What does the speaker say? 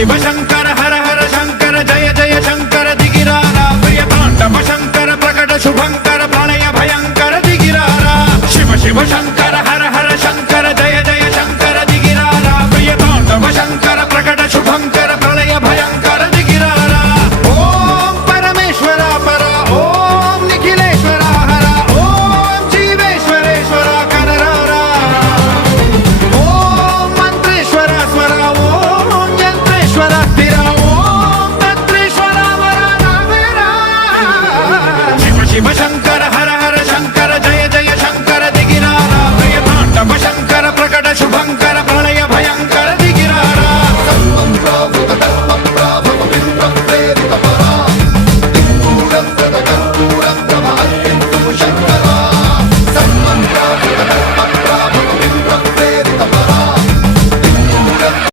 शिव शंकर हर हर शंकर जय जय शंकर दिगिरारा प्रिय तांडव शंकर प्रकट शुभंकर प्रलय भयंकर दिगिरारा शिव शिव शंकर